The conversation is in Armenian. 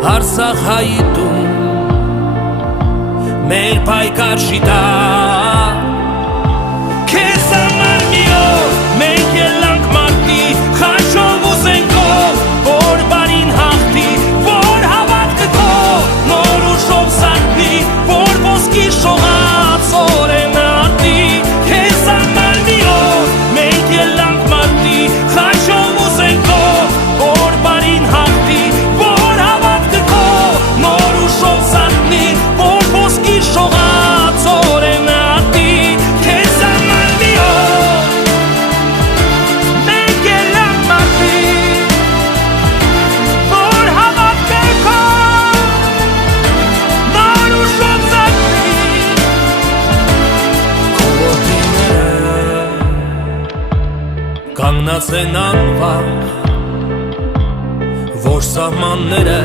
Արցախ հայտում մեր պայքար շիտա քեզ համար մի օր մենք ելանք մարտի խաչով ու զենքով որ բարին հաղթի որ հավատքը քո նոր ուժով սարքվի որ ոսկի շողաց օրենը ատի քեզ համար մի օր մենք ելանք մարտի խաչով ու զենքով որ բարին հաղթի որ հավատքը քո նոր ուժով սարքվի որ ոսկի շողաց օրենը ատի քեզ համար մի օր մենք ելանք մարտի որ հավատքը քո նոր ուժով սարքվի քո ոտիները կանգնած են անվախ որ սահմանները